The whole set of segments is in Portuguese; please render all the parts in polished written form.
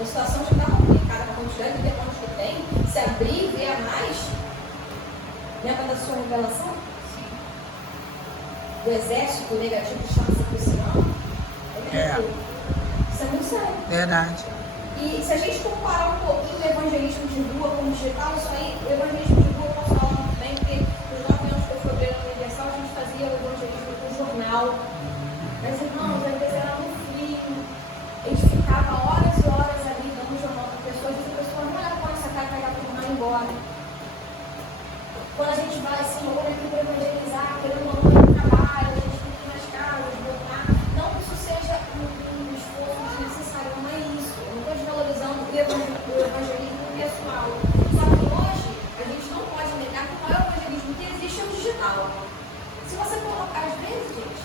A situação já está complicada, com a quantidade de demônios que tem. Se abrir e ver a mais, lembra da sua revelação? Sim. Do exército negativo que chama se aproximando? Isso é muito sério. Verdade. E se a gente comparar um pouquinho o evangelismo de rua com o digital, isso aí, o evangelismo de rua eu posso falar muito bem, porque nos 9 anos que eu fui obreira universal, a gente fazia o evangelismo com jornal. Mas irmãos, às vezes era no frio, a gente ficava horas e horas ali dando jornal para pessoas, e a pessoa não era com essa cara e pegar para o ir embora. Quando a gente vai assim, ou aqui para evangelizar, querendo uma noite de trabalho, a gente tem que ir nas casas, voltar. Não que isso seja um esforço desnecessário, não é isso. Eu não estou desvalorizando o evangelismo pessoal. Só que hoje, a gente não pode negar que o maior evangelismo que existe é o digital. Se você colocar, às vezes, gente,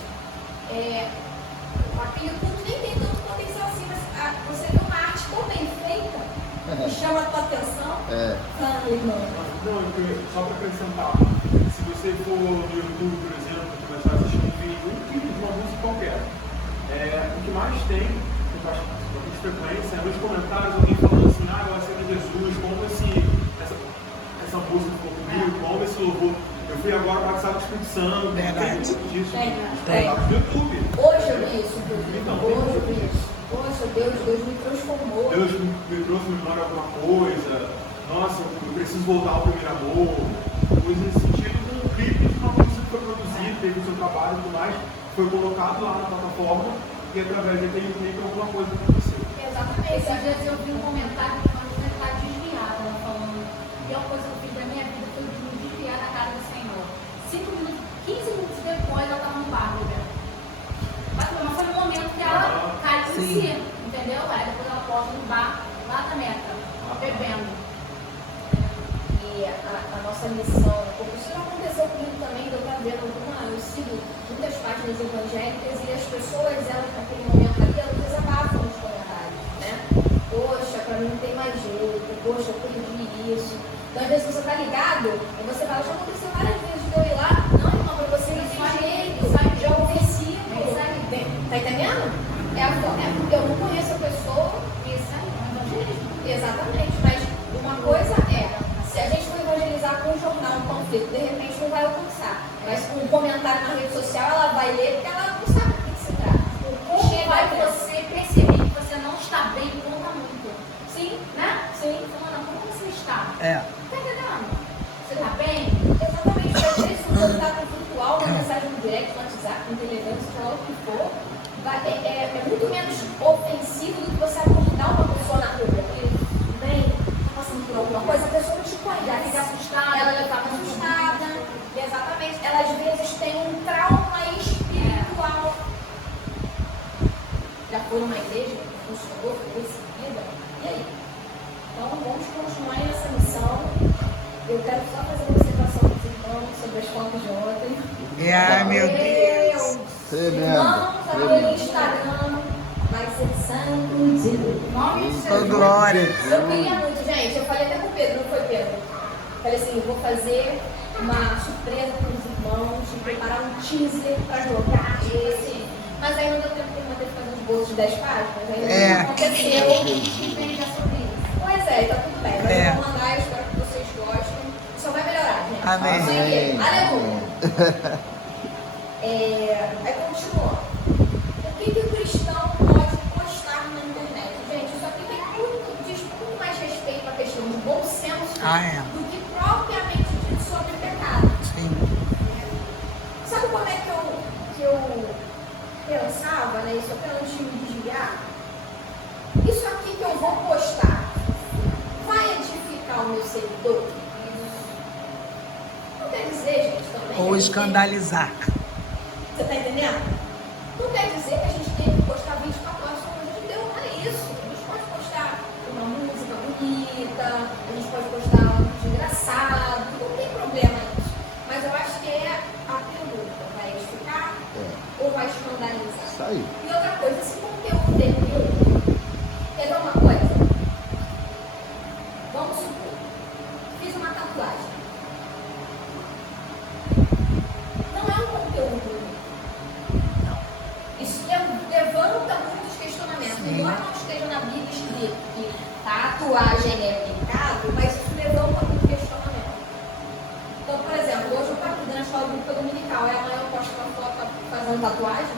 a YouTube nem tem tanto potencial assim, mas você vê uma arte tão bem feita, que chama a tua atenção. Não, só para acrescentar, se você for no YouTube, por exemplo, começar a assistir um vídeo de uma música qualquer, o que mais tem, com bastante frequência, nos comentários alguém falando assim, eu aceito Jesus, como essa música ficou comigo, como esse louvor. Eu fui agora batizado com o Espírito Santo, tem muito disso. Tem. No YouTube. Hoje eu vi isso, hoje eu vi isso. Poxa, Deus me transformou. Deus me trouxe memória alguma coisa. Nossa, eu preciso voltar ao primeiro amor. Coisa nesse sentido, um clipe de uma música que foi produzida, teve o seu trabalho e tudo mais, foi colocado lá na plataforma e através daquele clipe alguma coisa aconteceu. Exatamente. Esses dias eu vi um comentário que uma mulher está desviada, ela falando, e a coisa que eu fiz da minha vida foi de me desviar da casa do Senhor. 5 minutos, 15 minutos depois ela estava no bar, né? Mas foi um momento que ela caiu em si, entendeu? Aí depois ela posta no bar, lá da Meta, bebendo. E a nossa missão, porque isso não aconteceu comigo também, eu estava vendo eu sigo muitas páginas evangélicas e as pessoas, elas naquele momento ali, elas desabafam nos comentários, né? Poxa, para mim não tem mais jeito, poxa, eu perdi isso. Então, às vezes você está ligado, e você fala, já aconteceu várias vezes de eu ir lá, não, irmão, para você não tem jeito, já o versículo, tá entendendo? Porque eu não conheço a pessoa, isso é evangelismo. Exatamente, mas uma coisa se a gente for evangelizar com um jornal, um panfleto, de repente não vai alcançar. Mas com um comentário na rede social, ela vai ler porque ela não sabe do que se trata. Chega você perceber que você não está bem, conta muito. Sim, né? Sim. Fulana, como você está? É. Tá entendendo? Você está bem? Exatamente. Às vezes, um contato virtual, uma mensagem no direct, no WhatsApp, no Telegram, seja lá o que for, é muito menos ofensivo do que você abordar uma pessoa na rua. Alguma coisa, a pessoa não te conhece. Já fica assustada. Ela já estava assustada. Exatamente. Ela às vezes tem um trauma espiritual. Já foi numa igreja, funcionou, foi seguida. E aí? Então vamos continuar nessa missão. Eu quero só fazer uma observação com os irmãos sobre as fotos de ontem. Ai, meu Deus. Irmãos, agora no Instagram. Vai ser santo de Com glória. Eu queria muito, gente. Eu falei até com o Pedro, não foi Pedro? Falei assim, eu vou fazer uma surpresa para os irmãos, de preparar um teaser para jogar, assim. Mas aí não deu tempo de eu fazer uns bolsos de 10 páginas, aí não aconteceu. Pois é, tá tudo bem. Mas eu vou mandar, espero que vocês gostem. Só vai melhorar, gente. Amém. Aleluia. Aí continua. O que o cristão pode postar na internet? Gente, isso aqui diz muito mais respeito à questão de bom senso do que propriamente dito sobre pecado. Sim. Sabe como é que eu pensava, né? Isso até antes de me desviar? Isso aqui que eu vou postar vai edificar o meu seguidor? Não quer dizer, gente, também. Ou escandalizar. Você está entendendo? Não quer dizer que a gente tem que postar 24 horas sobre coisa de Deus, não é isso. A gente pode postar uma música bonita, a gente pode postar um vídeo engraçado, não tem problema isso. Mas eu acho que é a pergunta, vai edificar ou vai escandalizar? Isso aí. E outra coisa, esse conteúdo é meu. Quer ver uma coisa? Vamos supor, fiz uma tatuagem. Não é um conteúdo. Isso levanta muitos questionamentos. Embora não esteja na Bíblia escrito que escola bíblica dominical. Aí amanhã eu posto uma foto fazendo tatuagem.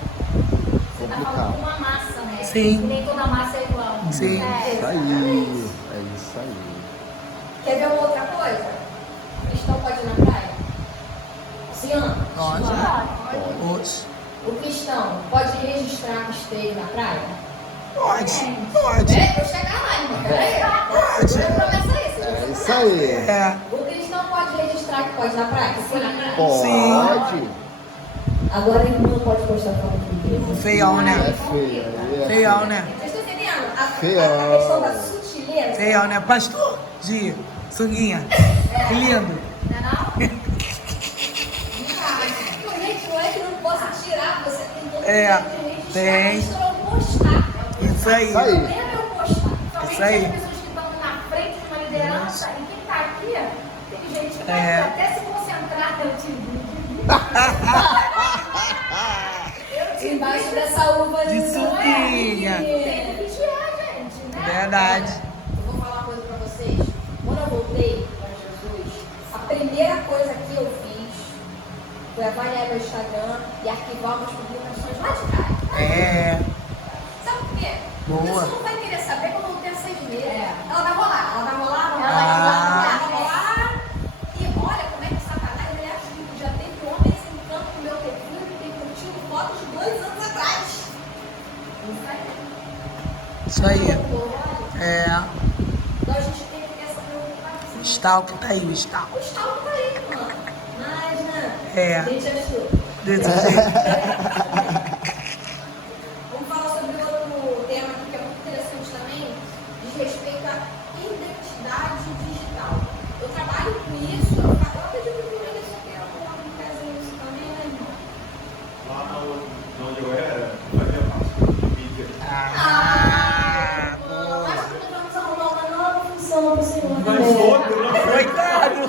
Você tá falando de uma massa, né? Sim. E nem toda massa é igual. Sim. Isso aí. É isso aí. Quer ver uma outra coisa? O cristão pode ir na praia? Sim ou não? Pode. Oxe. O cristão pode registrar que esteve na praia? Pode. Pode. É, vou chegar lá, irmão. Peraí. A promessa é isso. É isso aí. É. O cristão pode registrar que pode ir na praia? Que foi na praia? Pode. Agora ele não pode postar foto do igreja. Feião, É né? feio. Feião, né? Vocês estão entendendo? A Feião. questão da sutileza. Feião, né? Pastor de sunguinha. Que lindo. Não é não? Gente, não é que não possa tirar, você tem todo o É, direito de registrar, tem. mas não postar. Isso aí. Isso aí. O problema é eu postar. Somente Isso aí. as pessoas que estão na frente de uma liderança e quem está aqui, tem gente que vai É. até se concentrar no time. Embaixo dessa uva De sunguinha. Tem que vigiar, gente, né? Verdade. Eu vou falar uma coisa pra vocês. Quando eu voltei para Jesus, a primeira coisa que eu fiz foi avaliar meu Instagram e arquivar umas publicações lá de trás. É. Sabe por quê? Boa. A pessoa não vai querer saber quando eu voltei há 6 meses. Ela vai rolar, vai rolar, vai Ah. rolar. E olha como é que Satanás ele é agido. Já teve homens entrando no meu perfil que tem curtido fotos de 2 anos atrás. Isso aí. É. Então a gente tem que ter essa preocupação. O stalk tá aí, o stalk. O stalk tá aí, mano. Mas, né? É. Gente, achou. Desse jeito. Vamos falar sobre outro tema aqui que é muito interessante também, diz respeito à identidade digital. Eu trabalho com isso, eu acredito que eu isso aqui, eu vou fazer isso também, né, irmão? Lá onde eu era, fazia parte de mídia. Ah, Acho boa. que nós vamos arrumar uma nova função pro Senhor. Mas também. outro, não foi. Coitado.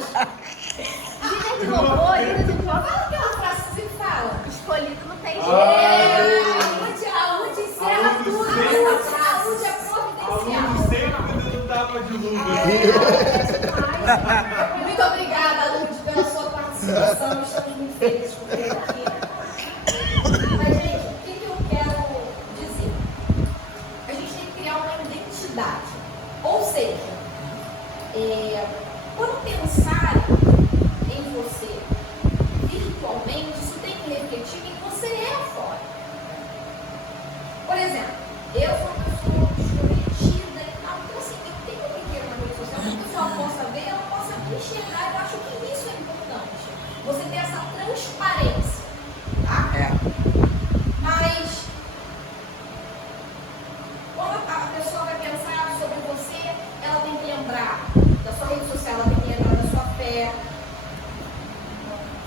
Gente, robô, ainda de Fala aquela frase que você fala. escolhido não tem jeito. Aonde encerra Aonde tudo. encerra. A saúde é providencial. Aluno sempre não tava de luva. Muito obrigada, Lourdes, pela sua participação. Estamos muito felizes por ter aqui. Mas, gente, o que eu quero dizer? A gente tem que criar uma identidade. Ou seja, quando pensarem em você virtualmente, isso tem que refletir em você é fora. Por exemplo, eu sou uma pessoa extrovertida e tal, então assim, eu tenho que ter uma rede social que a pessoa possa ver, ela possa me enxergar. Eu acho que isso é importante. Você ter essa transparência, tá? É. Mas quando a pessoa vai pensar sobre você, ela tem que lembrar da sua rede social, ela tem que lembrar da sua fé.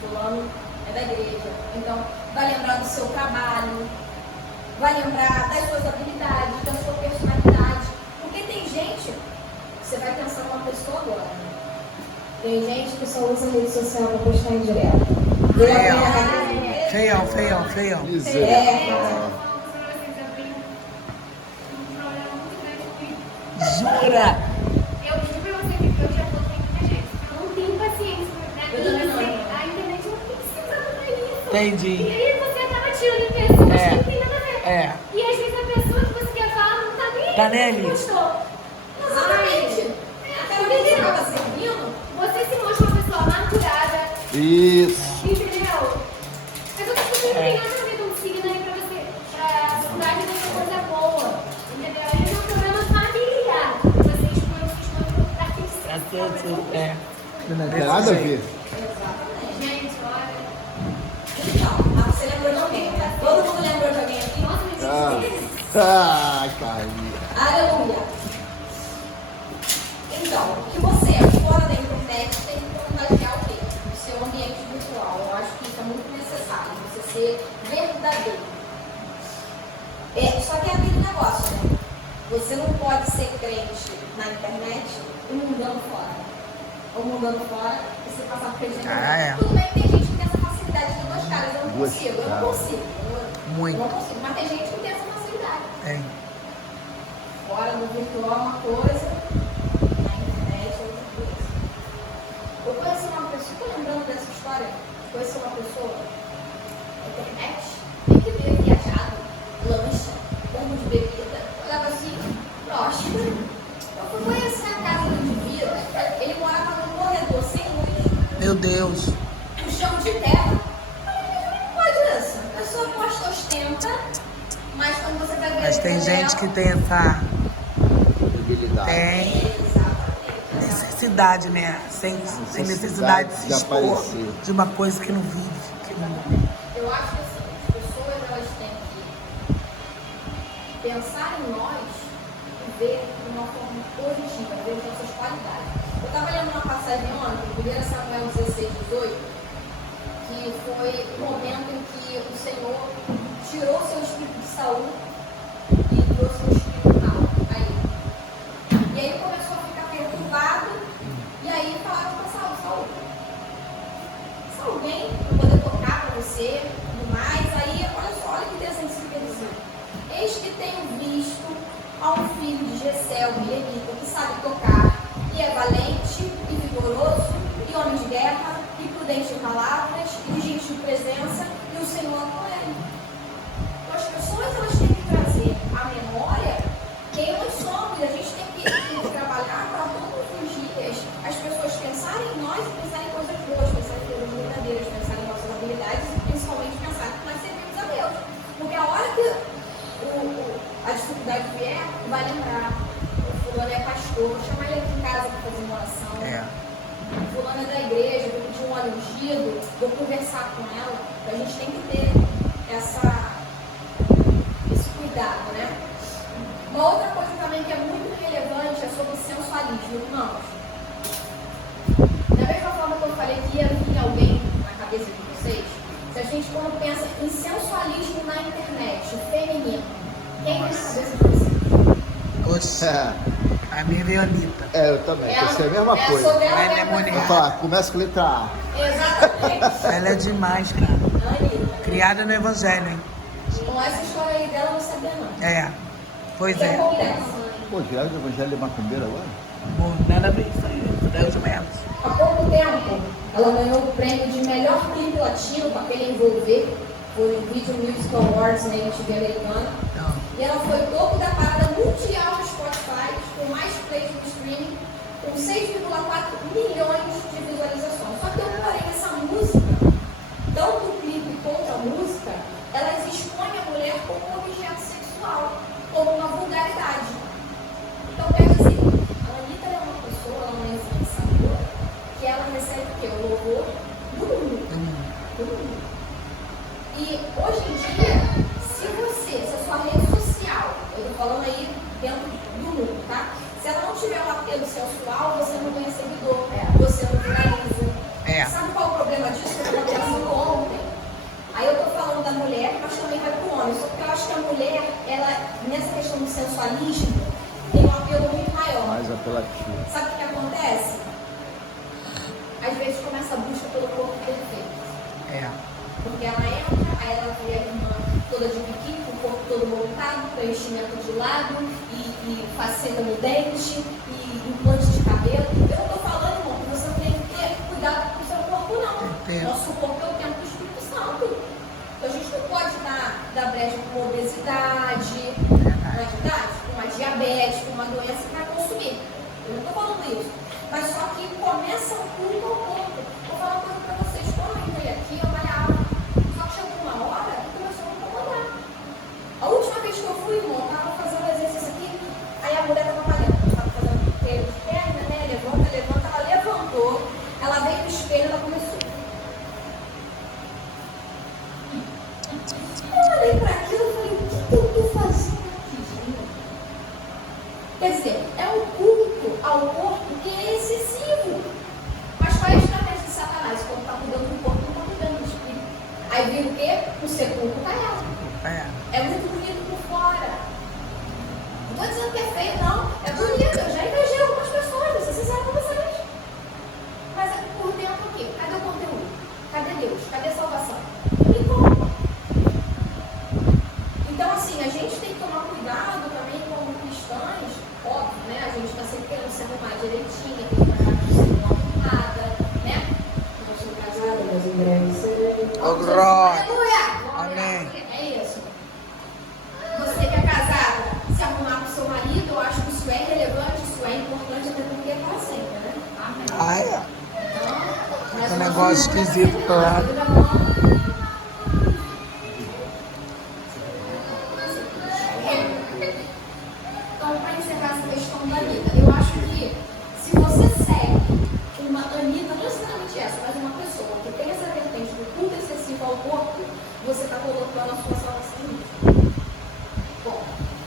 Fulano é da igreja, então vai lembrar do seu trabalho, vai lembrar das suas habilidades, da sua personalidade. Porque tem gente, você vai pensar numa pessoa agora, né? Tem gente que só usa a rede social para postar em direto. Feião, feião, feião. Misericórdia. Jura? Eu juro pra você que eu já votei muita gente. Eu não tenho paciência, né? Eu também não. A internet não precisa pra isso. Entendi. E aí você acaba tirando pessoas É. que não tem nada a ver. É. E às vezes a pessoa que você quer falar não tá nem aí. Tá nem ali. Gostou. Exatamente. Aquela que você estava servindo, Você se mostra uma pessoa amargurada, Isso. entendeu? Mas eu tô não tem nada a ver com o signo aí pra você. Mudar de uma coisa boa. Entendeu? Aí é um problema familiar. Você expõe os seus pra quem Pra se todos, é. Não tem nada a ver. Gente, olha. então, você lembrou de alguém, né? Todo mundo lembrou de alguém aqui? Nossa, me Ah, Carlinhos. Aleluia. Então, o que você fora da internet tem que contagiar o quê? O seu ambiente virtual. Eu acho que isso é muito necessário, você ser verdadeiro. Só que é aquele negócio, né? Você não pode ser crente na internet e mudando fora. Ou mudando fora e você passar por crente na internet. Ah, é. Tudo bem que tem gente que tem essa facilidade de duas caras. Eu não Duas consigo, eu não caras. consigo. Muito. Eu não consigo, mas tem gente que tem essa facilidade. Tem. Fora no virtual é uma coisa, na internet é outra coisa. Eu conheci uma pessoa, estou lembrando dessa história, conhecer uma pessoa na internet, tem que ver viajado, lancha, bomba de bebida, olhava assim, próximo. Eu fui conhecer a casa do indivíduo, ele morava num corredor sem luz, Meu Deus. no chão de terra. Eu falei, como pode isso? A pessoa posta, ostenta, mas quando você vai ver Mas a tem vida gente dela, que tem essa. Debilidade. Tem exatamente. necessidade, né? Sem necessidade de se de expor aparecer. de uma coisa que não vive. Que não... Eu acho que assim, as pessoas elas têm que pensar em nós e ver de uma forma positiva, ver as nossas qualidades. Eu estava lendo uma passagem ontem, 1 Samuel 16:18, que foi o momento em que o Senhor tirou seu espírito de Saul e trouxe um espírito mal a ele. E aí ele começou a ficar perturbado, e aí falaram para Saul, se alguém para poder tocar para você, tudo mais, aí olha só, olha que interessante esse versículo. Eis que tenho visto a um filho de Jessé, o milenita, que sabe tocar, e é valente, e vigoroso, e homem de guerra, e prudente em palavras, e de gentil presença, e o Senhor com ele. Então as pessoas elas têm que trazer à memória quem nós somos, a gente tem que trabalhar para todos os dias as pessoas pensarem em nós e pensarem em coisas boas, pensarem em coisas verdadeiras, pensarem em nossas habilidades e principalmente pensar que nós servimos a Deus. Porque a hora que a dificuldade vier, vai lembrar, o fulano é pastor, vou chamar ele aqui em casa para fazer uma oração. É. Fulano é da igreja, vou pedir um óleo ungido, vou conversar com ela. Então a gente tem que ter esse cuidado, né? Uma outra coisa também que é muito relevante é sobre o sensualismo, irmãos. Da mesma forma que eu falei que ia vir alguém na cabeça de vocês, se a gente quando pensa em sensualismo na internet, feminino, quem vem na cabeça de vocês? Oxe, a minha veio a Anitta. Eu também, pensei a mesma coisa. Sobre ela Ela é mesma mulher. Vou falar, começa com letra A. Exatamente. Ela é demais, cara. Anitta. Criada no Evangelho, hein? Com essa história aí dela eu não sabia não. É. Pois Que é é. complexo. Pô, viraram do Evangelho de Macumbeira agora? Bom, nada a ver isso aí. Deus menos. Há pouco tempo, ela ganhou o prêmio de melhor clipe latino com aquele envolver, foi o Video Music Awards na MTV americana. Então, E ela foi topo da parada mundial do Spotify, com mais plays no streaming, com 6,4 milhões de visualizações. Só que eu porém essa música, tanto o clipe quanto a música, elas expõem a mulher como um objeto sexual, como uma vulgaridade. Então pensa assim, a Anitta é uma pessoa, ela é uma influenciadora, que ela recebe o quê? O louvor do mundo. Do mundo. E hoje em dia, se a sua rede social, eu estou falando aí dentro do mundo, tá? Se ela não tiver um apelo sensual, você não ganha seguidor, você não viraliza. É. Sabe qual é o problema disso? Que eu estava pensando ontem. Aí eu estou falando da mulher, mas também vai para o homem. Só que eu acho que a mulher, ela, nessa questão do sensualismo, tem um apelo muito maior. Mais apelativo. Sabe o que acontece? Às vezes começa a busca pelo corpo perfeito. é. Porque ela entra, aí ela vê a irmã toda de biquíni, com o corpo todo montado, preenchimento de lado, e faceta no dente, e implante de cabelo. Eu não estou falando, irmão, que você não tem que ter cuidado com o seu corpo, não. Tem. Nosso corpo é o templo do Espírito Santo. Então a gente não pode dar brecha com obesidade, não é verdade? Com uma diabetes, com uma doença que vai consumir. Eu não estou falando isso. Mas só que começa muito ao ponto. Vou falar uma coisa para vocês. Quando eu entrei aqui, eu malhava. Só que chegou uma hora que começou a me incomodar. A última vez que eu fui, irmão, eu estava fazendo exercício aqui, aí a mulher estava malhando. Eu estava fazendo treino de perna, né? Levanta. Ela levantou, ela veio no espelho, ela começou. Eu olhei para aquilo e falei, o que eu estou fazendo aqui, gente? Quer dizer, é um culto ao corpo que é excessivo. Mas qual é a estratégia de Satanás? Quando está cuidando do corpo, não está cuidando do espírito. Aí vira o quê? O sepulcro está ela. É muito bonito por fora. Não estou dizendo que é feio, não. É bonito. Eu já invejei algumas pessoas, vocês fizeram com vocês. Mas é por dentro o quê? Cadê o conteúdo? Cadê Deus? Cadê a salvação? E como? Então, assim, a gente tem que tomar cuidado também como cristãos, óbvio, né? A gente está sempre querendo se arrumar direitinho, tem que tratar com ser uma arrumada, né? Não sou casada, mas em breve serei. Ô, glória. Aleluia. Amém. É isso. Você que é casada, se arrumar com seu marido, eu acho que isso é relevante, isso é importante, até porque é para sempre, né? Amém. Ai, Então, é um negócio esquisito, claro. Então, para encerrar essa questão da Anitta, eu acho que se você segue uma Anitta, não necessariamente essa, mas uma pessoa que tem essa vertente do culto excessivo ao corpo, você está colocando a sua salvação nisso. Bom,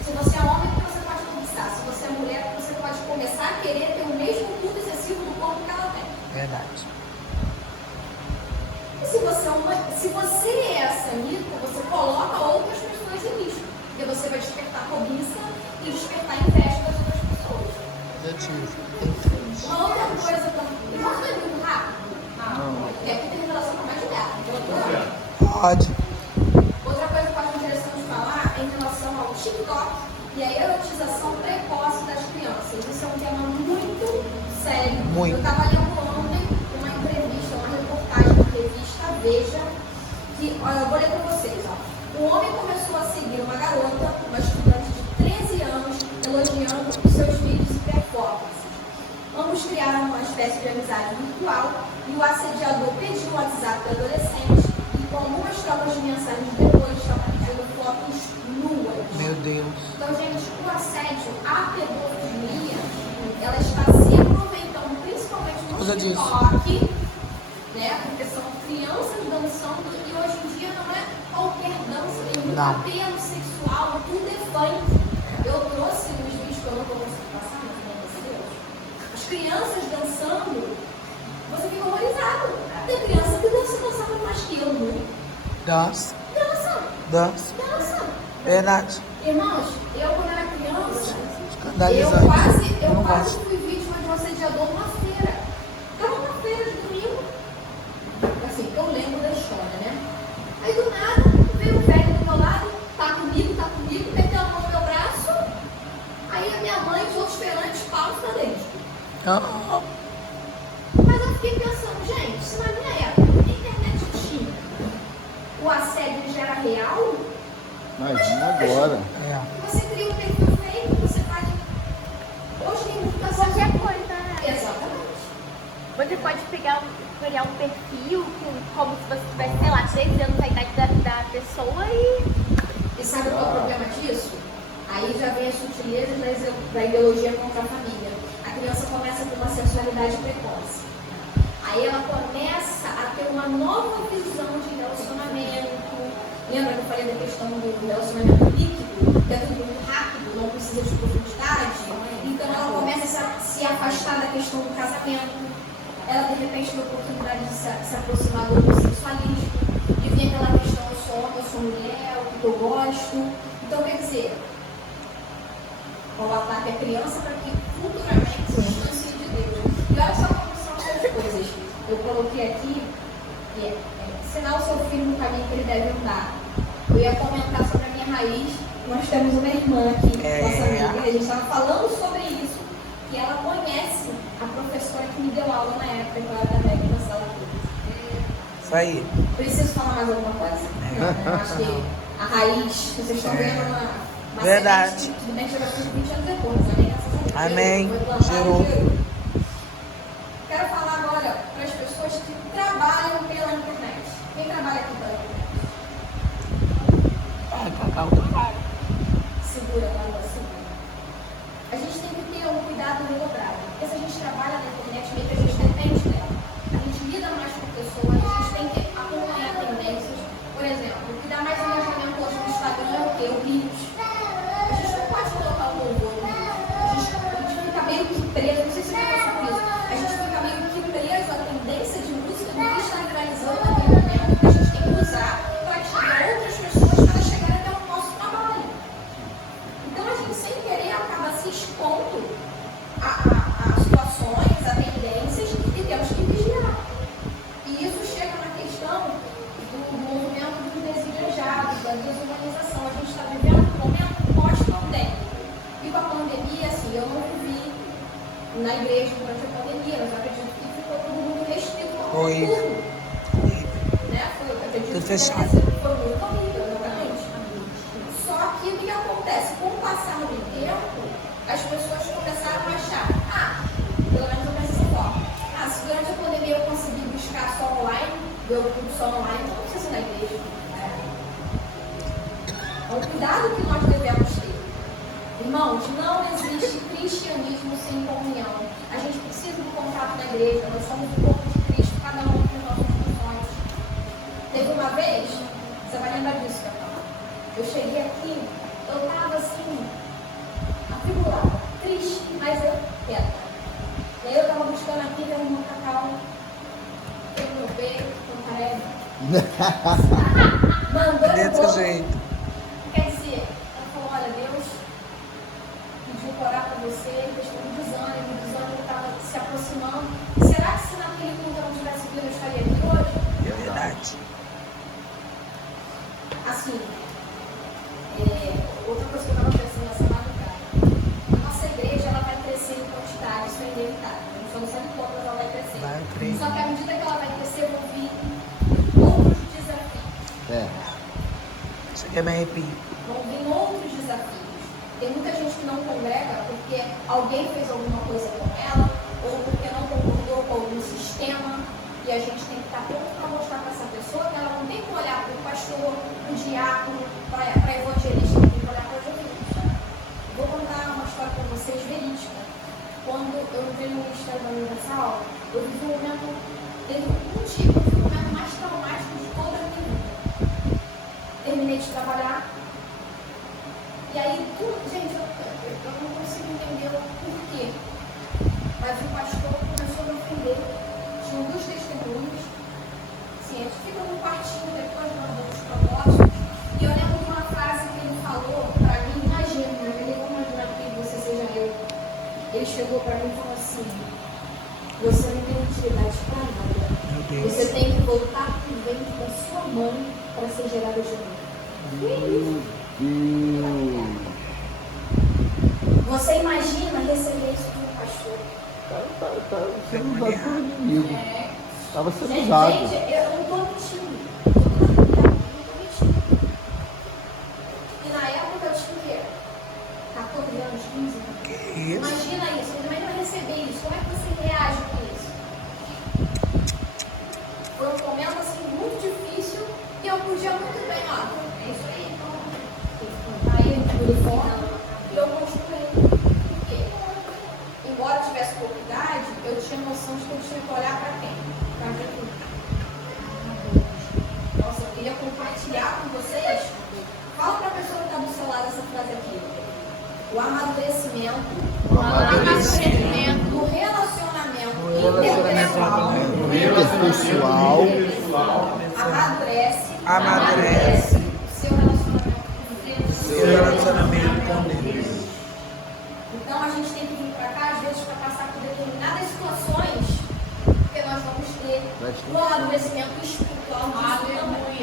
se você é homem, você pode conquistar. Se você é mulher, você pode começar a querer ter o mesmo culto excessivo do corpo que ela tem. Verdade. E se você é essa Anitta, você coloca outras pessoas em risco. Porque você vai despertar cobiça e despertar inveja das outras pessoas. Uma outra coisa também. Posso ler muito rápido? Não. Porque aqui tem revelação com mais de gato. Pode. Outra coisa que eu acho interessante falar é em relação ao TikTok e a erotização precoce das crianças. Isso é um tema muito sério. Muito. Eu estava lendo ontem uma entrevista, uma reportagem da revista Veja, que, olha, eu vou ler para vocês. Ó. Um homem começou a seguir uma garota, uma estudante de 13 anos, elogiando os seus vídeos e performances. Ambos criaram uma espécie de amizade virtual e o assediador pediu o WhatsApp do adolescente e com algumas trocas de mensagens depois estava pedindo fotos nuas. Meu Deus. Então, gente, o assédio, a pedofilia, ela está se aproveitando principalmente no Por causa disso. TikTok, né? Porque são crianças dançando e hoje em dia não é qualquer dança, tem muito Não. apelo sexual, tudo é funk. Eu trouxe nos vídeos que eu não vou conseguir passar, mas não aconteceu. As crianças dançando, você fica horrorizado. Tem criança que dança mais que eu, não? Dança. Dança. Verdade. Irmãos, eu quando era criança, Escandalizante. eu não quase gosto. fui vítima de um assediador numa feira. Estava numa feira de domingo. Assim, eu lembro da história, né? Aí do nada, veio um velho do meu lado, tá comigo, meteu a mão no meu braço. Aí a minha mãe e os outros feirantes paus na dentro. Ah, Mas eu fiquei pensando, gente, se na minha época a internet tinha, o assédio já era real, Imagina agora. é. você cria um perfil fake, você faz. Hoje tem muito assédio. Qualquer coisa, né? Exatamente. Você pode criar um perfil como se você tivesse, sei lá, 13 anos a idade da pessoa E sabe qual é o problema disso? Aí já vem as sutilezas da ideologia contra a família. A criança começa com uma sensualidade precoce. Aí ela começa a ter uma nova visão de relacionamento. Lembra que eu falei da questão do relacionamento líquido? Que é tudo muito rápido, não precisa de profundidade. Então ela começa a se afastar da questão do casamento. Ela de repente tem a oportunidade de se aproximar do homossexualismo. E vem aquela questão, eu sou homem, eu sou mulher, o que eu gosto. Então quer dizer, o ataque à criança para que futuramente se distancie de Deus. E olha só como são essas coisas. Eu coloquei aqui, ensinar o seu filho no caminho que ele deve andar. Eu ia comentar sobre a minha raiz. Nós temos uma irmã aqui, nossa amiga, e a gente estava falando sobre isso, que ela conhece a professora que me deu aula na época que eu era da técnica da sala pública. Isso aí. Preciso falar mais alguma coisa? Não, né? Acho que a raiz, vocês estão vendo uma Verdade. semente, tudo bem que chegou 20 anos depois, né? Graças a Deus. Amém. Foi plantado, Gerou. Quero falar agora para as pessoas que trabalham pela internet. Quem trabalha aqui pela internet? Segura, Laura, segura. A gente tem que ter um cuidado redobrado. Porque se a gente trabalha na internet, meio que a gente depende dela. A gente lida mais com pessoas, a gente tem que acompanhar tendências. Por exemplo, o que dá mais engajamento hoje no Instagram é o quê? O Reels. A gente não pode colocar o louvor no Reels. A gente fica meio que preso, não sei se você já passou por isso. A gente fica meio que preso à tendência de música do que está viralizando naquele momento, que a gente tem que usar para chegar a outras pessoas para chegar até o nosso trabalho. Então a gente, sem querer, acaba se expondo a situações, a tendências e temos que vigiar. E isso chega na questão do movimento dos desigrejados, da desumanização. A gente está vivendo um momento pós-pandêmico. E com a pandemia, assim, eu não vivi na igreja durante a pandemia, mas eu acredito que ficou todo mundo restrito a Foi. tudo. Né? Eu acredito Tudo fechado. Foi muito horrível, exatamente. Só que o que acontece? Com o passar do tempo, as pessoas começaram a achar, pelo menos eu penso dessa forma. Se durante a pandemia eu consegui buscar só online, ver o culto só online, então não precisa ir na igreja. É um cuidado que nós devemos ter. Irmãos, não existe cristianismo sem comunhão. A gente precisa do contato da igreja, nós somos o corpo de Cristo, cada um com as nossas funções. Teve uma vez, você vai lembrar disso, Cacau? Eu cheguei aqui, eu estava assim, atribulada, triste, mas eu quieta. E aí eu estava buscando aqui, ver o irmão Cacau, pelo meu peito, com careca. Mandou Desse jeito. Quer dizer, ela falou, olha, Deus pediu para orar para você, questão de desânimo estava se aproximando. Será que se naquele culto eu não tivesse vindo, eu estaria aqui hoje? É verdade. Assim, outra coisa que eu estava pensando nessa madrugada. A nossa igreja, ela vai crescer em quantidade, isso é inevitável. Não estamos sendo contra, mas ela vai crescer. Vai crescer. Só que à medida que ela vai crescer, vão vir outros desafios. Cheguei a me arrepio. Vão vir outros desafios. Tem muita gente que não congrega porque alguém fez alguma coisa com ela ou porque não concordou com algum sistema e a gente tem que estar pronto para mostrar para essa pessoa que ela não tem que olhar para o pastor, para o diácono, para a evangelista, tem que olhar para Jesus. Vou contar uma história para vocês verídica. Quando eu entrei no Ministério da Universal, eu vivi um momento, teve um tipo de momento mais traumático de toda a minha vida. Terminei de trabalhar. E aí, gente, eu não consigo entender o porquê. Mas o pastor começou a me ofender. Tinham 2 testemunhas. Assim, a gente fica no quartinho depois dos propósitos. E eu lembro de uma frase que ele falou para mim, imagina, eu vou imaginar que você seja eu. Ele chegou para mim e falou assim, você não tem utilidade para nada. Meu Deus. Você tem que voltar para o ventre da sua mãe para ser gerada de novo. Você imagina receber isso como pastor? Você não usado por inimigo. Estava sendo Gente, usado. eu não estou mentindo. Eu não estou mentindo. E na época eu tinha 14 anos, 15 anos. Que isso? Imagina isso, imagina receber isso. Como é que você reage com isso? Foi um momento assim muito difícil e eu podia muito bem, é isso aí. Aí eu fora e eu construí. Por quê? Embora eu tivesse pouca idade, eu tinha noção de que eu tinha que olhar para quem? Para Jesus. Nossa, eu queria compartilhar com vocês. Fala para a pessoa que está do seu lado essa frase aqui. O amadurecimento do relacionamento Interpessoal. amadurece seu Relacionamento com Deus. Então a gente tem que vir para cá, às vezes, para passar por determinadas situações, porque nós vamos ter o amadurecimento espiritual disso também.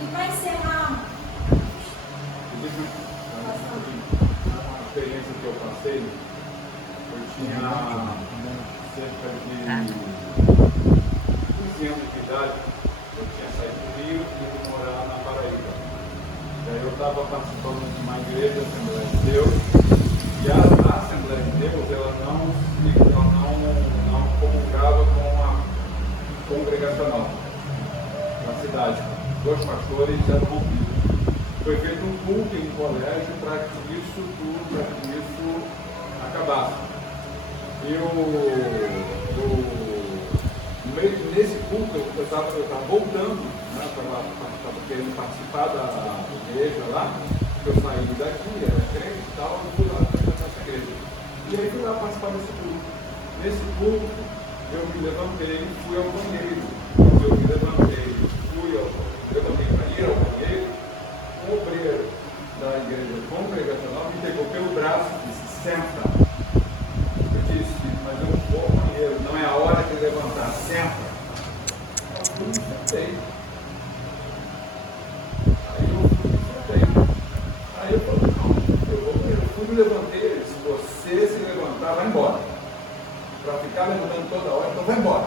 E para encerrar, A experiência que eu passei, eu tinha cerca de 15 anos de idade, eu tinha saído do Rio e fui morar na Paraíba. E aí eu estava participando de uma igreja, a Assembleia de Deus, e a Assembleia de Deus, ela não comungava com a congregacional na cidade. 2 pastores eram rompidos. Foi feito um culto em um colégio para que isso acabasse. E nesse culto eu estava voltando, né? Estava querendo participar da igreja lá, eu saí daqui, era crente e tal, eu fui lá participar dessa igreja. E aí fui lá participar desse culto. Nesse culto eu me levantei e fui ao banheiro. Eu me levantei, eu também para ir ao banheiro. O obreiro da igreja congregacional me pegou pelo braço e disse, senta. Eu disse, mas eu vou ao banheiro, não é a hora de levantar, senta. Eu me sentei. Aí eu falei, não, eu fui me levantei, ele disse, você se levantar, vai embora. Para ficar levantando toda hora, então vai embora.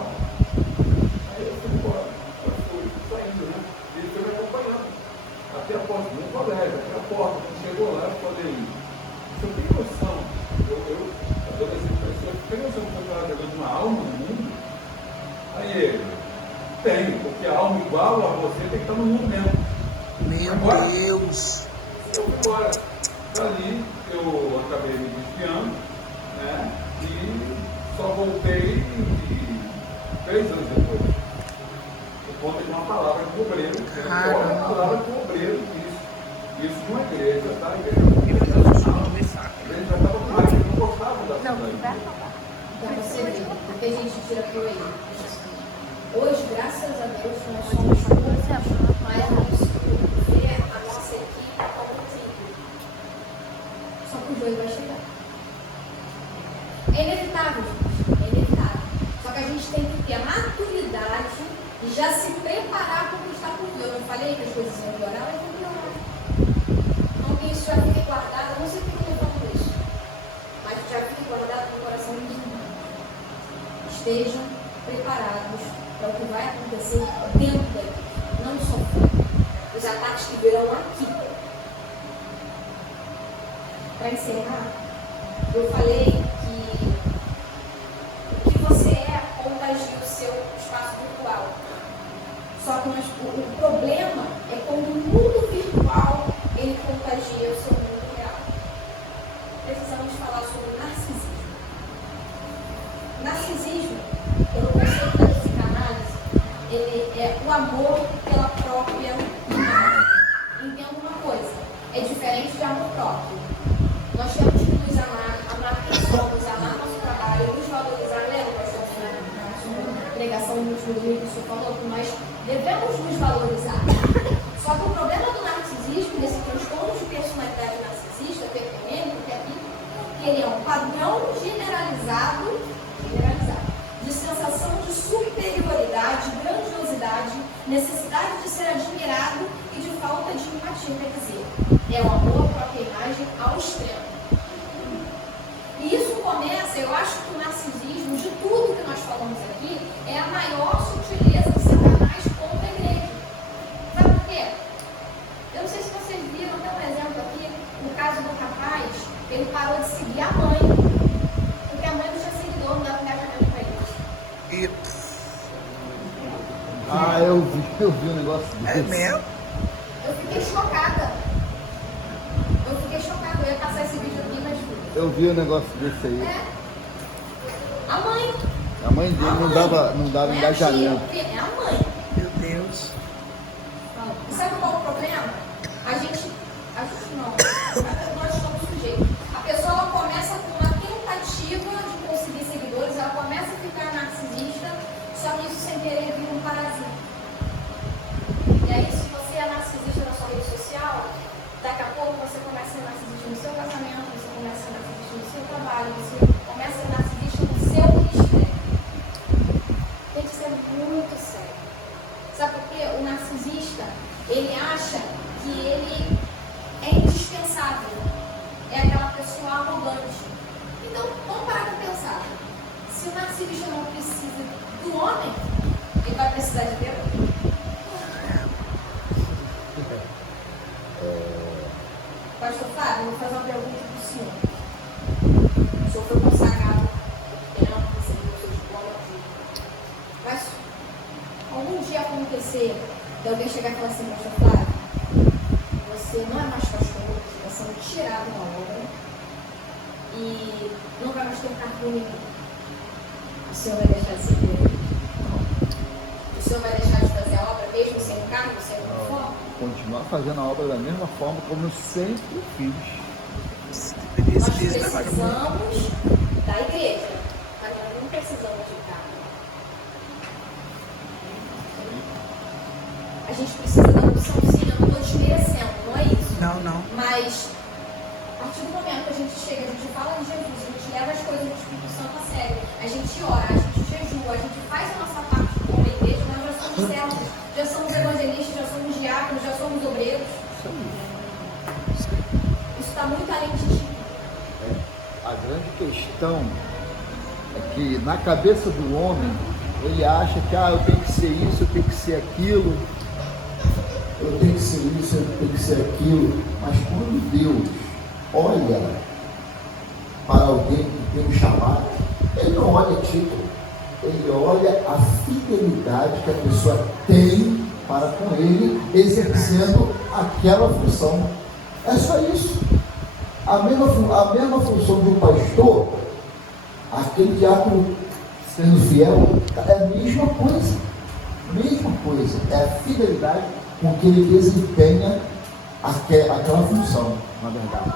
igual a você, tem que estar no mundo mesmo. Meu Agora, Deus. eu fui embora. Dali eu acabei me desviando, né? E só voltei 3 anos depois. Por conta de uma palavra de obreiro. Olha a palavra de obreiro isso de uma igreja, tá? A igreja já estava com mais, não gostava da igreja. Então você vê, porque a gente tira por aí. Hoje, graças a Deus, nós somos poucos, mas ver a nossa equipe como um trigo. Só que o joio vai chegar. É inevitável, gente. É inevitável. Só que a gente tem que ter a maturidade e já se preparar para o que está por vir. Eu não falei que as coisas iam melhorar, mas vão piorar. Então que isso já fique guardado, eu não sei por que eu estou falando isso, mas já fique guardado no coração de ninguém. Estejam preparados para o que vai acontecer dentro daqui, não só fora. Os ataques que virão aqui. Para encerrar, eu falei que o que você é contagia o seu espaço virtual. Só que o problema é quando o mundo virtual ele contagia o seu mundo real. Precisamos falar sobre narcisismo. Narcisismo, pelo conceito da psicanálise, ele é o amor pela própria imagem. Entenda uma coisa, é diferente de amor próprio. Nós temos que nos amar quem somos, amar nosso trabalho, nos valorizar. Lembra, pastor, na pregação no último dia que o senhor falou que nós devemos nos valorizar. Só que o problema do narcisismo, desse transtorno de personalidade narcisista, PPM, que aqui, ele é um padrão generalizado de sensação de superioridade, grandiosidade, necessidade de ser admirado e de falta de empatia. Quer dizer, é o amor à própria imagem ao extremo. E isso começa, eu acho que o narcisismo, de tudo que nós falamos aqui, é a maior sutileza de Satanás contra a igreja. Sabe por quê? Eu não sei se vocês viram, tem um exemplo aqui, no caso do rapaz, ele parou de seguir a mãe, porque a mãe não tinha seguidor, não dava engajamento para ele. Ah, eu vi um negócio desse. É mesmo? Eu fiquei chocada. Eu ia passar esse vídeo aqui, mas... Eu vi um negócio desse aí. É. A mãe. A mãe dele não dava é engajamento. É a mãe. Meu Deus. E sabe qual é o problema? A gente não. Nós estamos sujeitos. A pessoa ela começa com uma tentativa de conseguir seguidores, ela começa a ficar narcisista, só que isso sem querer vira um parasita. E aí, se você é narcisista na sua rede social, daqui a pouco você começa a ser narcisista no seu casamento, você começa a ser narcisista no seu trabalho, você começa a ser narcisista no seu ministério. Tem que ser muito sério. Sabe por quê? O narcisista, ele acha que ele é indispensável. É aquela pessoa arrogante. Então, vamos parar para pensar. Se o narcisista não precisa do homem, ele vai precisar de Deus? Pastor Fábio, eu vou fazer uma pergunta para o senhor. O senhor foi consagrado, recebeu o seu diploma aqui. Mas algum dia acontecer de alguém chegar e falar assim, pastor Flávio, você não é mais pastor, você está sendo tirado da obra e não vai mais ter um cargo nenhum. O senhor vai deixar de ser Deus? O senhor vai deixar de fazer a obra mesmo sem um cargo, sem uma forma? Continuar fazendo a obra da mesma forma como eu sempre fiz. Nós precisamos da igreja, mas nós não precisamos de cargo. A gente precisa da opção, sim, eu não estou desmerecendo, não é isso. Não. Mas, a partir do momento que a gente chega, a gente fala de Jesus, a gente leva as coisas do Espírito Santo a sério, a gente ora, a gente jejua, a gente faz a nossa parte como igreja, nós já somos servos, já somos evangelistas, já somos diáconos, já somos obreiros. Isso está muito além de ti. A grande questão é que na cabeça do homem, ele acha que eu tenho que ser isso, eu tenho que ser aquilo. Eu tenho que ser isso, eu tenho que ser aquilo. Mas quando Deus olha para alguém que tem um chamado, Ele não olha título, Ele olha a fidelidade que a pessoa tem para com ele, exercendo aquela função. É só isso. A mesma função de um pastor, aquele diácono sendo fiel, é a mesma coisa. Mesma coisa. É a fidelidade com que ele desempenha aquela função, na verdade.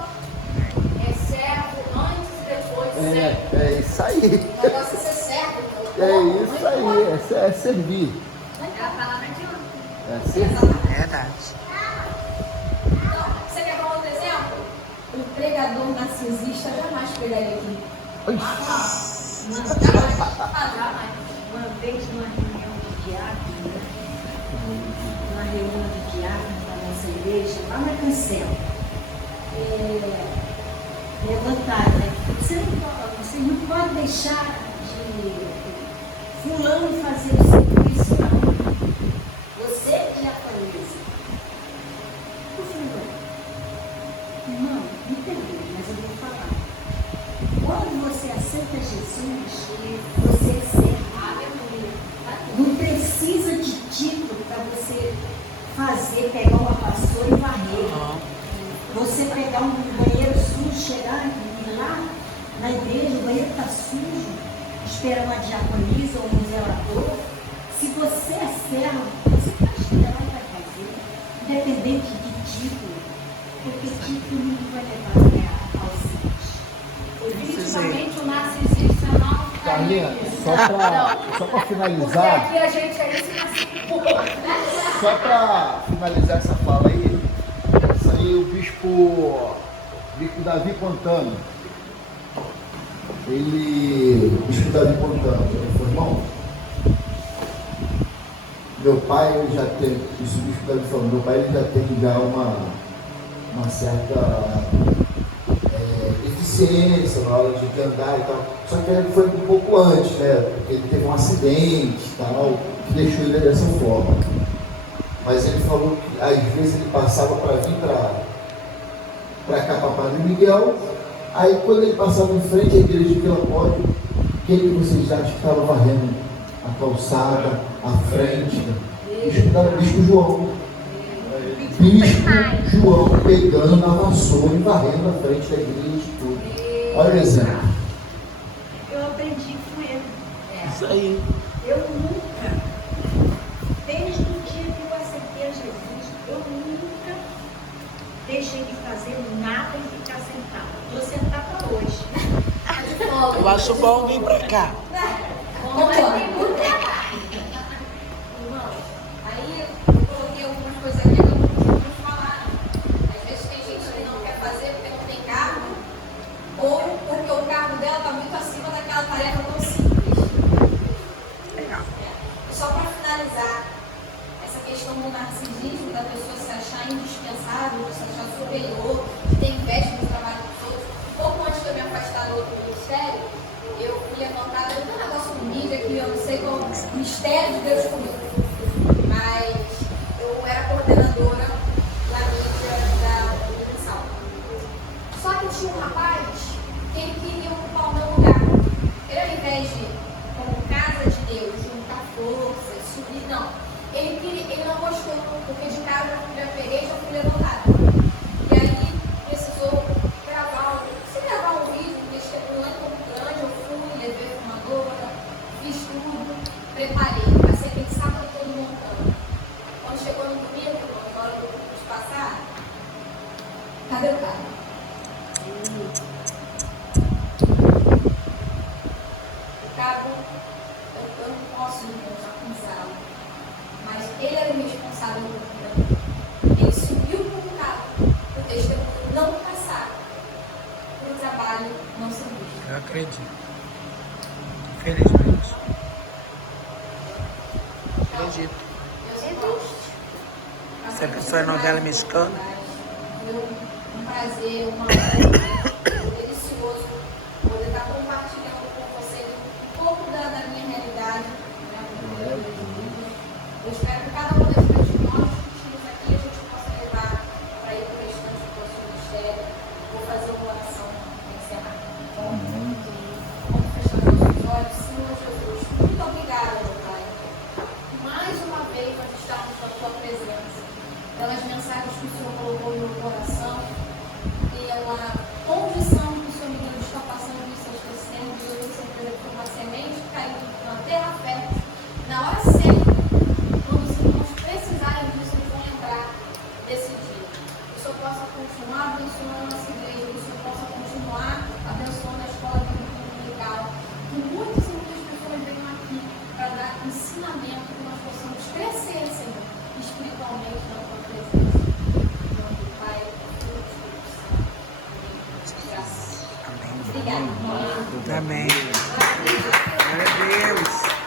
É servo antes e depois de ser. É isso aí. O negócio é ser servo. É isso aí. É servir. É a palavra de hoje. É servir. Verdade. Então, você quer dar um outro exemplo? Um pregador narcisista jamais pregaria aqui. Uma vez numa reunião de diácono, uma reunião de diácono da nossa igreja, lá na Cancela, levantaram, né? Você não pode deixar de fulano fazer o serviço, não. Você que já conhece. Eu falei, irmão, me perdoe, mas eu vou falar. Quando você aceita Jesus, você é servo. Não precisa de título para você pegar uma vassoura e varrer. Você pegar um banheiro sujo, chegar lá na igreja, o banheiro está sujo, esperar uma diaconisa ou um zelador. Se você é servo, você vai chegar lá e vai fazer, independente de título, porque título não vai levar ao céu. Definitivamente o narcisista não ficaria Carlinha, nisso. só para Porque finalizar, aqui a gente é esse narcisista. só para finalizar essa fala aí, essa aí o bispo Davi Pantano, o bispo Davi Pantano, ele falou, irmão, meu pai ele já tem, isso o bispo Davi falou, meu pai ele já tem uma certa eficiência na hora de andar e tal, só que ele foi um pouco antes, né, porque ele teve um acidente e tal, que deixou ele dessa forma. Mas ele falou que às vezes ele passava para vir para cá, para Padre Miguel, aí quando ele passava em frente à igreja de Vila Pódio, quem que vocês acham que estava varrendo a calçada, a frente? Bispo João. Bispo João pegando na vassoura e varrendo a frente da igreja e tudo. Olha o exemplo. Eu aprendi com ele. Isso aí. Eu nunca, desde o dia que eu aceitei a Jesus, eu nunca deixei de fazer nada e ficar sentado. Vou sentar para hoje. Eu acho bom vir pra cá. Mas tem muito trabalho. Irmão, aí eu coloquei algumas coisas aqui que eu não costumo falar. Às vezes tem gente que não quer fazer porque não tem cargo, ou porque o cargo dela está muito acima daquela tarefa tão simples. Legal. Só para finalizar, essa questão do narcisismo, da pessoa se achar indispensável, de se achar superior, de ter inveja do trabalho dos outros. Pouco antes de eu me afastar do outro ministério, eu fui levantada, eu tenho um negócio com mídia que eu não sei qual é o mistério de Deus comigo, mas eu era coordenadora da mídia da Universal. Só que tinha um rapaz que ele queria ocupar o meu lugar. Ele, ao invés de, como casa de Deus, juntar força, subir, não. Ele não gostou, porque de cara eu já peguei e já fui levantada. E aí precisou gravar um vídeo, mexer com um muito grande, eu fui, levei a filmadora, fiz tudo, preparei, passei aquele sábado todo montando. Quando chegou no domingo, na hora de passar, cadê o cara? O cara, eu não posso me responsabilizá-lo, mas ele era o responsável por mim. Ele subiu com o carro, o testemunho não passar, para o trabalho não ser visto. Eu acredito. Infelizmente. Acredito. Se a pessoa é novela mexicana. Foi um prazer, uma honra, delicioso poder estar compartilhando com vocês um pouco da minha realidade, né? Eu espero que cada um desses testemunhos discutidos aqui a gente possa levar para ir para o restante do nosso ministério. Vou fazer uma oração para encerrar. Vamos fechar os nossos olhos. Senhor Jesus, muito obrigada, meu Pai. Mais uma vez nós estamos na tua pelas mensagens que o Senhor colocou no meu coração, pela condição que o Senhor me deu de estar passando isso, esquecendo, e eu tenho certeza que foi uma semente que caiu na terra fértil, na hora certa, quando os irmãos precisarem disso, eles vão lembrar desse dia. Que o Senhor possa continuar abençoando a nossa igreja, que o Senhor possa continuar abençoando a escola de dominical, que muitas e muitas pessoas venham aqui para dar ensinamento, que nós possamos crescer, Senhor, espiritualmente na tua presença. Em nome do Pai, do Filho e do Espírito Santo. Graças. Amém. Obrigada. Amém. Glória a Deus.